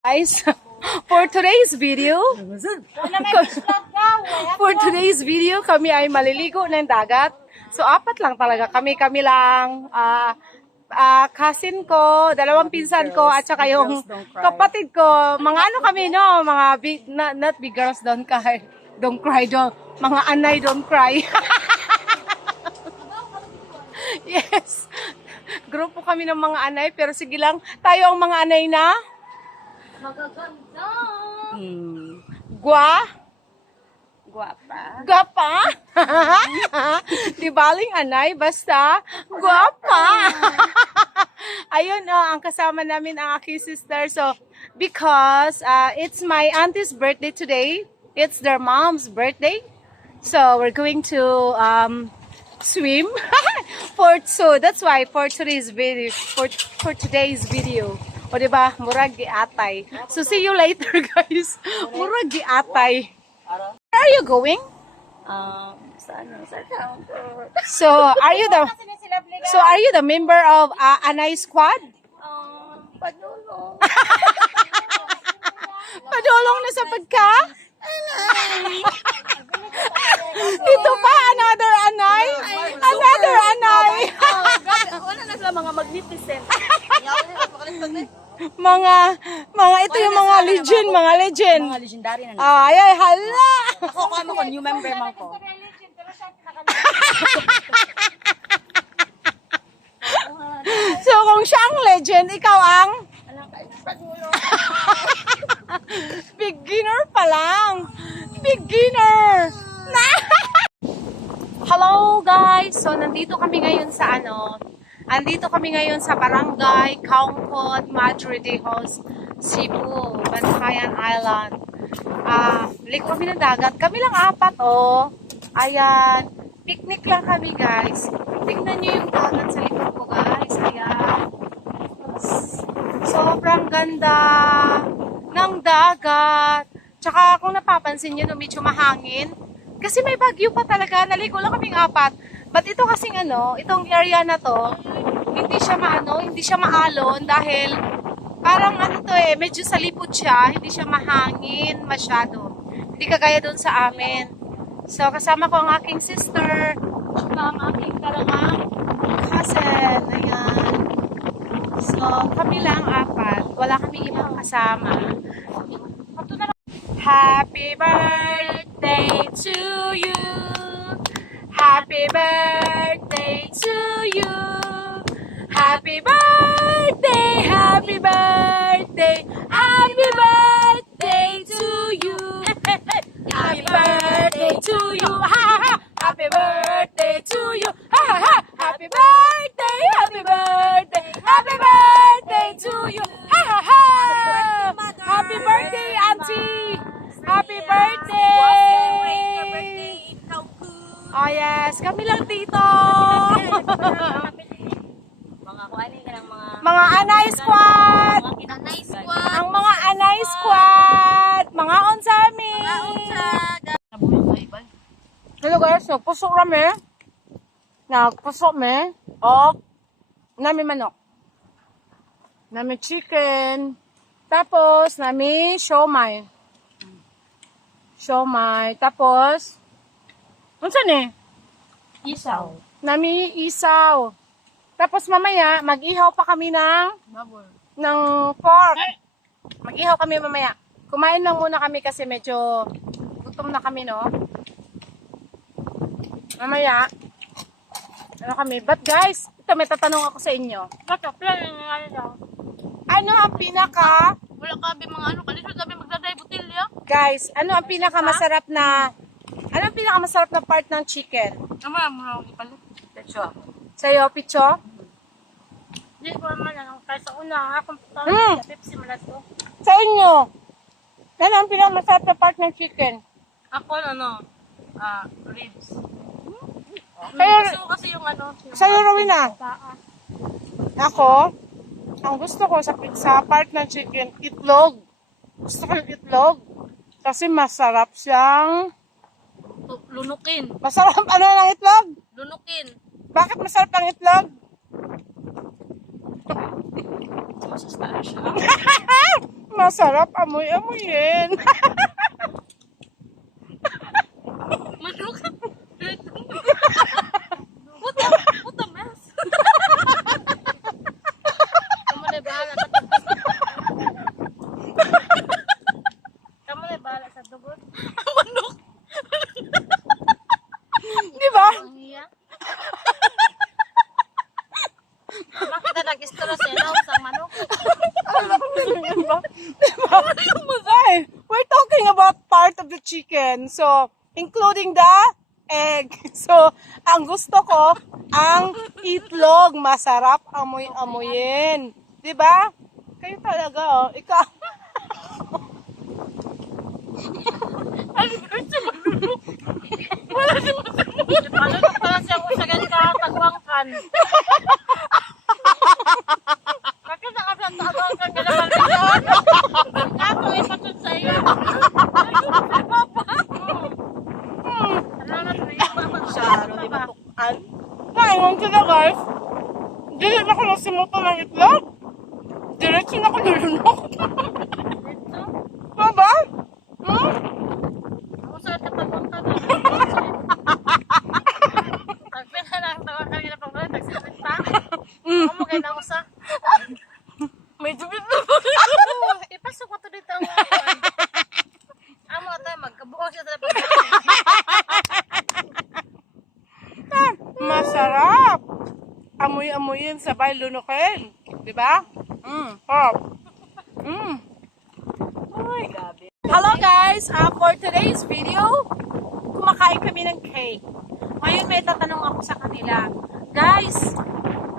Guys, for today's video, for today's video, kami ay maliligo ng dagat. So, apat lang talaga kami. Kami lang, ah, ah, cousin ko, dalawang pinsan ko, at saka yung kapatid ko. Mga ano kami, no? Mga big, not, not big girls don't cry. Don't cry, don't. Mga anay don't cry. yes. Grupo kami ng mga anay, pero sige lang, tayo ang mga anay na Magaganda. Hmm. Gwa? Guwapa. Gwapa? Di baling anay, basta gwapa. Ayun, oh, ang kasama namin ang aking sister. So, because uh, it's my auntie's birthday today, it's their mom's birthday. So, we're going to um, swim. for so that's why for today's video, for for today's video. O di ba, murag giatay. So see you later, guys. Murag giatay. Where are you going? Um, sa ano, sa counter. So, are you the So, are you the member of uh, Anay Squad? Um, padulong. Padulong na sa pagka? Ito pa, another Anay? Another Anay? oh, grabe. Wala na sila mga magnificent. Mga, mga, ito yung mga legend, mga legend. Mga legendary na. Ay, ay, hala! Ako, kamo ko, new member man ko. So, kung siya ang legend, ikaw ang beginner pa lang. Beginner! Hello guys! So, nandito kami ngayon sa ano, andito kami ngayon sa Barangay Kaungkod, Madre de Dios, Cebu, Bantayan Island. Ah, liko kami ng dagat. Kami lang apat, oh. Ayan. Picnic lang kami, guys. Tingnan nyo yung dagat sa likod ko, guys. Ayan. Sobrang ganda ng dagat. Tsaka kung napapansin nyo, no, medyo mahangin. Kasi may bagyo pa talaga. Naligo lang kaming apat. But ito kasing ano, itong area na to, hindi siya maano, hindi siya maalon dahil parang ano to eh, medyo salipot siya, hindi siya mahangin masyado. Hindi kagaya doon sa amin. So kasama ko ang aking sister, ang aking karangang cousin. Ayan. So, kami lang apat. Wala kami ibang kasama. Happy birthday to you. Happy birthday to you. Happy birthday, happy birthday, happy birthday to you. Happy birthday to you. Ha ha ha. Happy birthday to you. Ha ha ha. Happy birthday, happy birthday, happy birthday to you. Ha ha ha. Happy birthday, auntie. Happy birthday. Oh yes, kami lang dito. Mga kuhanin ka ng mga... mga Anay Squad. Mga kinanay squad. Ang mga Anay Squad. Mga onsami. Hello guys, nagpuso kami. Nagpuso me. O, nami manok. Nami chicken. Tapos, nami siomay. Siomay. Tapos, unsa ni? Isaw. Nami isaw. Tapos mamaya, mag-ihaw pa kami ng Babor. ng pork. Mag-ihaw kami mamaya. Kumain lang muna kami kasi medyo gutom na kami, no? Mamaya, ano kami. But guys, ito may tatanong ako sa inyo. Baka, plan yung ano daw. Ano ang pinaka, Wala ka ba mga ano, kalisod sabi magdaday butilya. guys, ano ang pinaka masarap na, ano ang pinaka masarap na part ng chicken? Naman, mo na ipalit. Pecho. Sa'yo, Picho? Hindi ko naman ano, kaya sa una, akong Mm. putawin, Pepsi malas ko. Sa inyo, ano ang pinaka masarap na part ng chicken? Ako, ano, ah, ribs. Kaya- Gusto ko kasi yung ano, yung Sa'yo, Rowena? paa. Ako, ang gusto ko sa, sa part ng chicken, itlog. Gusto ko yung itlog. Kasi masarap siyang... Lunukin. Masarap ano ng itlog? Lunukin. Bakit masarap ang itlog? Masarap amoy-amoyin. Manok. What the, what the mess? Kamu na bahala sa dugot. Kamu na bahala sa dugot. Manok. Di ba? Ang iya. Bakit na nag-istro sila sa manok? Ay, we're talking about part of the chicken. So, including the egg. So, ang gusto ko, ang itlog. Masarap amoy-amoyin. Di ba? Kayo talaga, oh. Ikaw. Paano na pala siya kung sa ganito tagwangkan? Bakit na kasi tagwangkan ka naman? Ako ay patun sa iyo. Salamat sa iyo, mama. Saro, di ba? An? Naingon ko na, guys. Dilit ako nasimuto ng itlog. Diretso na ako nilunok. Dito? Ano ba? Hmm? Ako sa ito pagwangkan. Pagpila lang tawagkan ka na pagwangkan, nagsisalita. Ako mo kayo na usa. May dubit na Oo, ipasok ko to dito ang mga Amo tayo magkabuo siya sa Masarap. Amoy-amoyin sabay lunukin. Di ba? Mm, hop. Mm. Ay, gabi. Hello guys! Uh, for today's video, kumakain kami ng cake. Ngayon may tatanong ako sa kanila. Guys,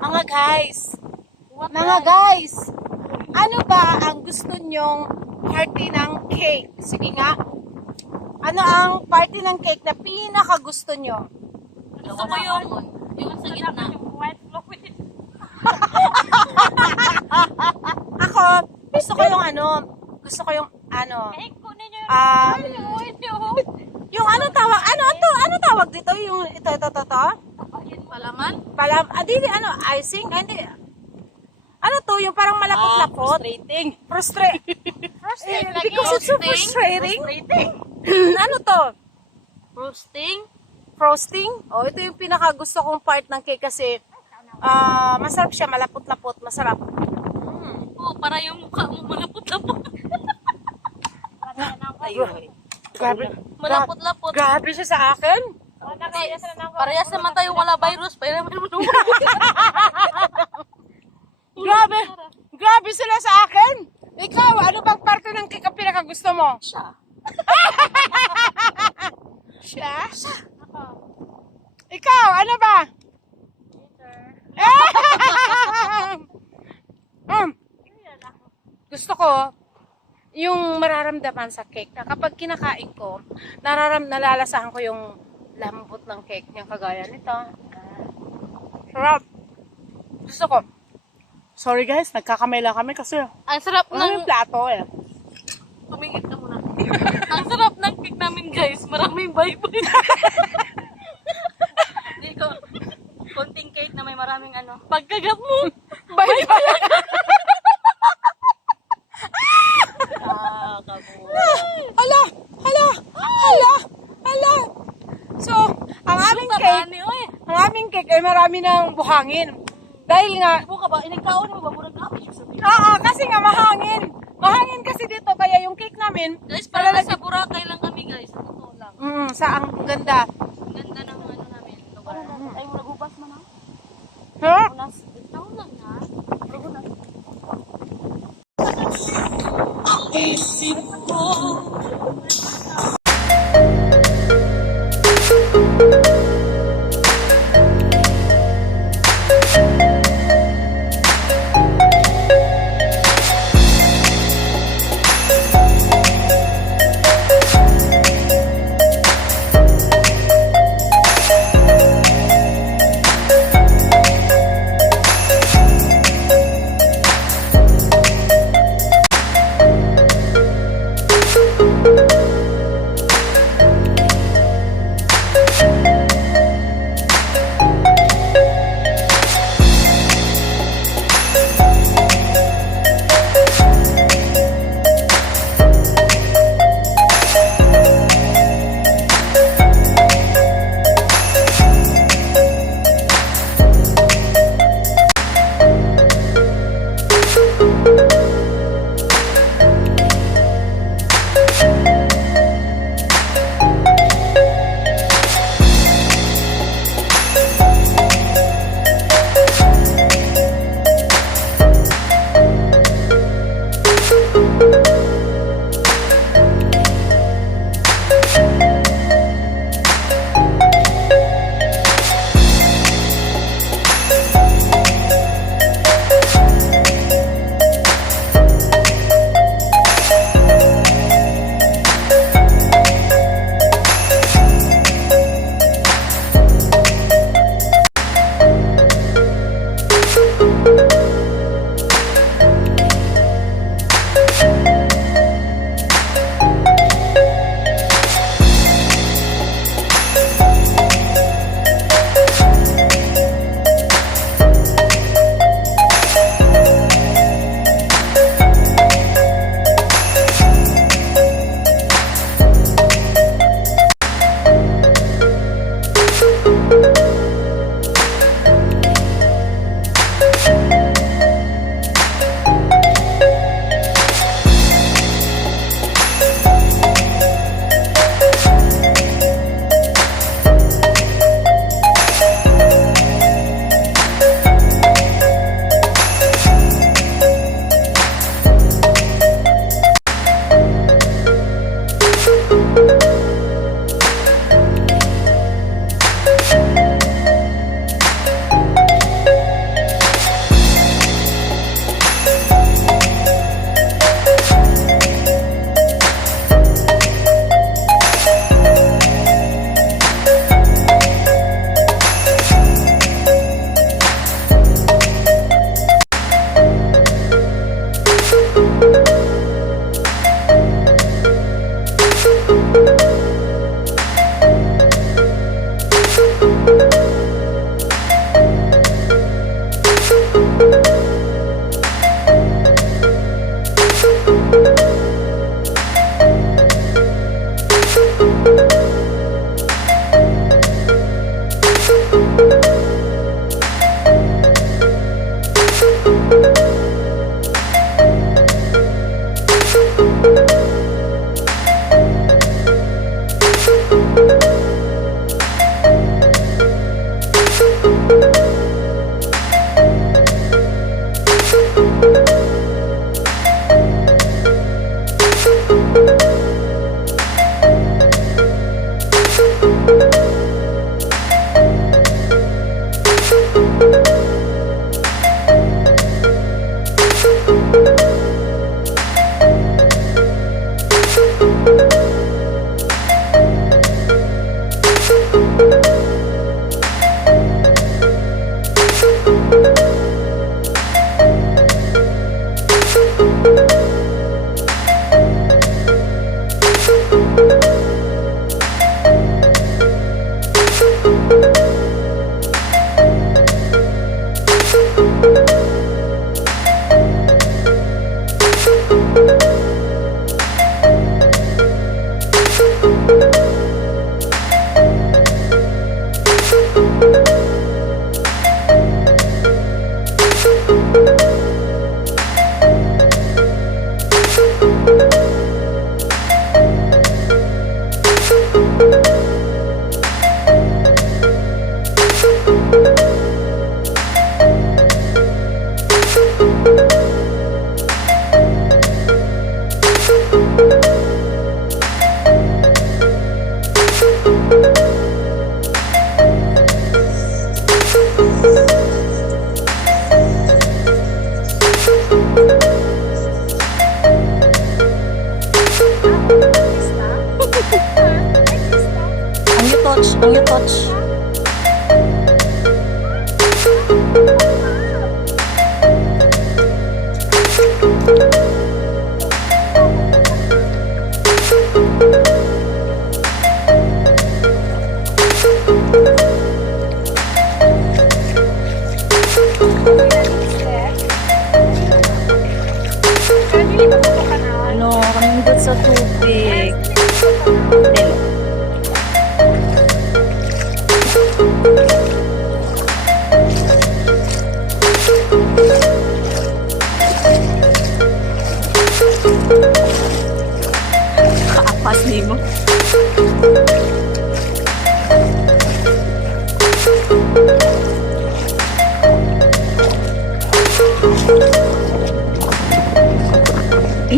mga guys, mga guys, ano ba ang gusto nyong party ng cake? Sige nga. Ano ang party ng cake na pinaka gusto nyo? Gusto ko yung yung sa gitna. White. Ako, gusto ko yung ano, gusto ko yung ano, Eh, niyo um, yung ano tawag, ano to, ano tawag dito, yung ito, ito, ito, ito, Palaman? palam, ah, di, di, ano, icing, ah, hindi, ano to, yung parang malapot-lapot, frustrating, frustrate, Frosting. Eh, because it's so frustrating, ano to, Frosting? frosting, oh, ito yung pinaka gusto kong part ng cake kasi, ah, masarap siya, malapot-lapot, masarap, Oo, para yung mukha mo malapot-lapot. ayun, grabe, Malapot-lapot. grabe siya sa akin, Parehas naman tayo wala virus. Pero naman mo. Grabe! Grabe sila sa akin! Ikaw, ano bang parte ng ang pinakagusto mo? Siya. Siya? Ikaw, ano ba? um, gusto ko, yung mararamdaman sa cake na kapag kinakain ko, nararam, nalalasahan ko yung lambot ng cake niya kagaya nito. Sarap. Gusto ko. Sorry guys, nagkakamay lang kami kasi Ang sarap ng... yung plato eh. Tumingit ka muna. Ang sarap ng cake namin guys. Maraming bye-bye. Hindi ko... Konting cake na may maraming ano. Pagkagat mo. Bye bye. Hala, hala, hala, hala. So, ang aming cake, ang aming cake ay marami ng buhangin. Dahil nga, Buka ba? Inikaon mo ba? Murag na siya sabihin. oo, kasi nga mahangin. Mahangin kasi dito, kaya yung cake namin, Guys, para nasa Boracay lang kami guys. Sa totoo lang. mm, sa ang ganda. Ang ganda ng ano namin. Ay, murag ubas man ha? Unas.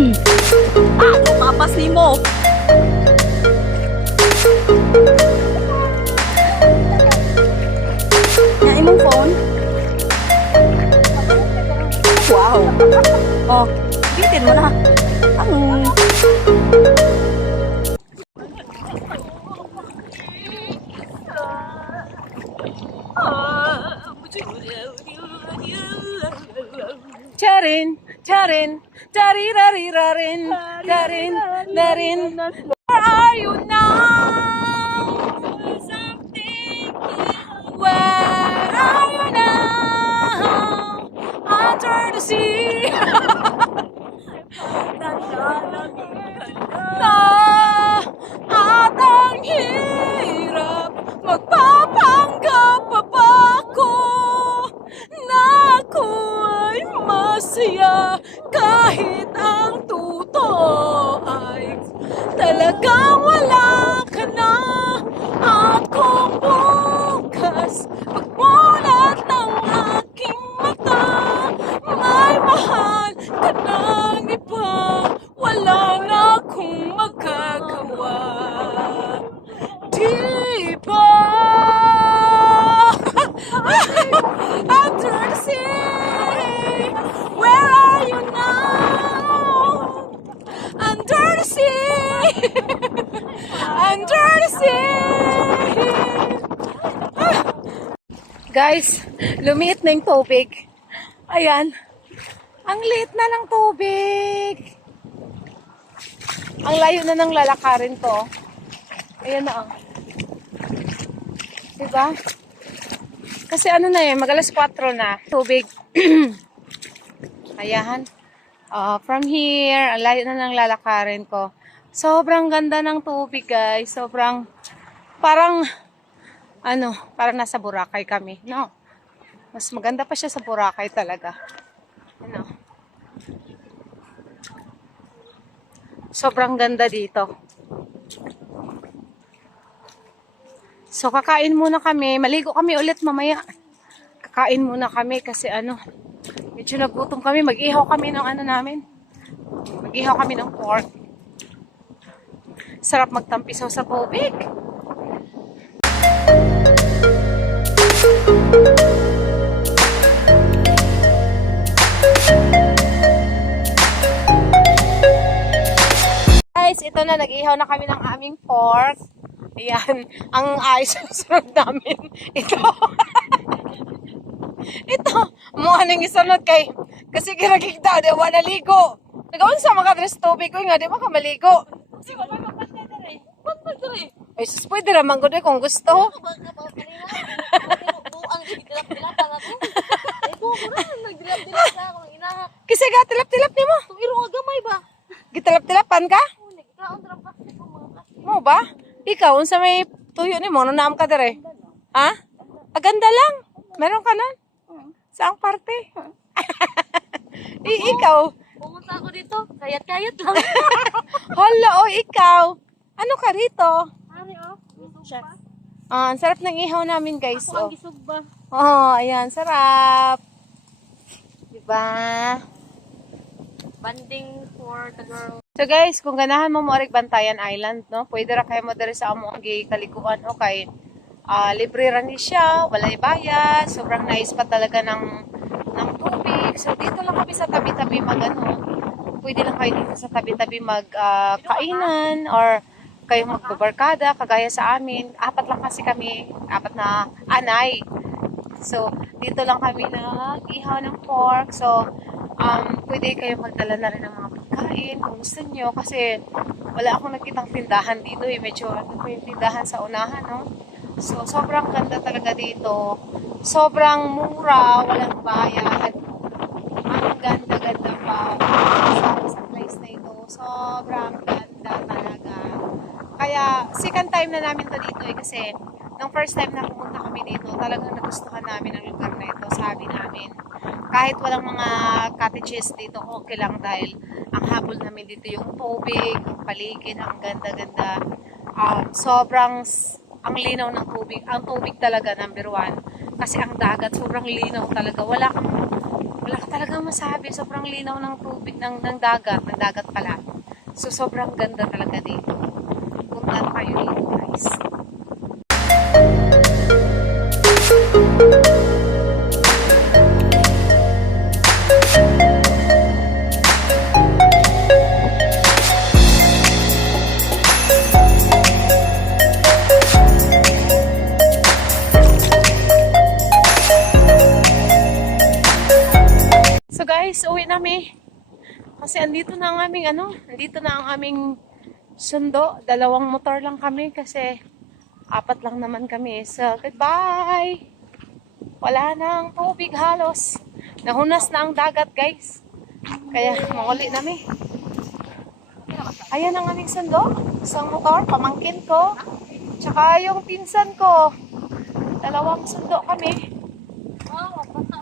Ah, kaapas ni mo. Nga imong phone? Wow. Oh, bitin mo na. Ang... Charin, charin, charirarirarin, charin, darin. Where are you now? Something Where Guys, lumiit na yung tubig. Ayan. Ang liit na ng tubig. Ang layo na ng lalakarin to. Ayan na oh. Diba? Kasi ano na eh, magalas 4 na. Tubig. Ayan. Uh, from here, ang layo na ng lalakarin ko. Sobrang ganda ng tubig guys. Sobrang, parang, ano, parang nasa Boracay kami. No. Mas maganda pa siya sa Boracay talaga. Ano. Sobrang ganda dito. So, kakain muna kami. Maligo kami ulit mamaya. Kakain muna kami kasi ano, medyo nagutom kami. Mag-ihaw kami ng ano namin. Mag-ihaw kami ng pork. Sarap magtampisaw sa tubig. Guys, ito na, nag-ihaw na kami ng aming pork. Ayan, ang ayos ng sunod namin. Ito. ito, mukha nang isunod kay, kasi kiragig daw, di ba naligo. Nagawin sa mga dress tubig ko nga, di ba ka maligo? Ka pa na dere. Ba dere? Ay, sus, pwede naman ko doon kung gusto. Kasi ga, tilap-tilap ni mo. Tung iro nga gamay ba? Gitilap-tilapan ka? Oh, ra. Mo ba? Ikaw, unsa may tuyo ni mo, nanaam ka dire? Ha? Aganda lang. Meron ka nun? Saang parte? I, ikaw, Pumunta ako dito, kayat-kayat lang. Hala, o ikaw. Ano ka rito? Ano oh? Chef. Ah, ang sarap ng ihaw namin, guys. Ako Oh, ang gisog ba? oh ayan, sarap. Diba? Banding for the girl. So guys, kung ganahan mo mo arig Bantayan Island, no? Pwede ra kayo mo diri sa amo ang kalikuan o kay ah, libre ra ni siya, walay bayad, sobrang nice pa talaga ng ng tubig. So dito lang kami sa tabi-tabi mag ano, pwede lang kayo dito sa tabi-tabi mag ah, kainan or kayong magbabarkada, kagaya sa amin. Apat lang kasi kami, apat na anay. So, dito lang kami nag-ihaw ng pork. So, um, pwede kayo magdala na rin ng mga pagkain kung gusto nyo. Kasi wala akong nakitang tindahan dito eh. Medyo ano po yung tindahan sa unahan, no? So, sobrang ganda talaga dito. Sobrang mura, walang bayad. Ganda-ganda pa sa, sa place na ito. Sobrang ganda talaga. Kaya, second time na namin to dito eh. Kasi, nung first time na pumunta kami dito, talagang nagustuhan namin ang lugar na ito. Sabi namin, kahit walang mga cottages dito, okay lang dahil ang habol namin dito yung tubig, ang paligid, ang ganda-ganda. Um, sobrang ang linaw ng tubig. Ang tubig talaga, number one. Kasi ang dagat, sobrang linaw talaga. Wala kang, wala ka talagang masabi. Sobrang linaw ng tubig, ng, ng dagat, ng dagat pala. So, sobrang ganda talaga dito. Punta kayo dito, guys. Guys, uwi nami. Kasi andito na ang aming ano, andito na ang aming sundo. Dalawang motor lang kami kasi apat lang naman kami. So goodbye! Wala nang tubig halos. Nahunas na ang dagat guys. Kaya mauli nami. Ayan ang aming sundo. Isang motor, pamangkin ko. Tsaka yung pinsan ko. Dalawang sundo kami.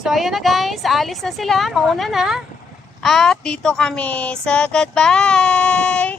So, ayan na guys. Alis na sila. Mauna na. At dito kami sa goodbye.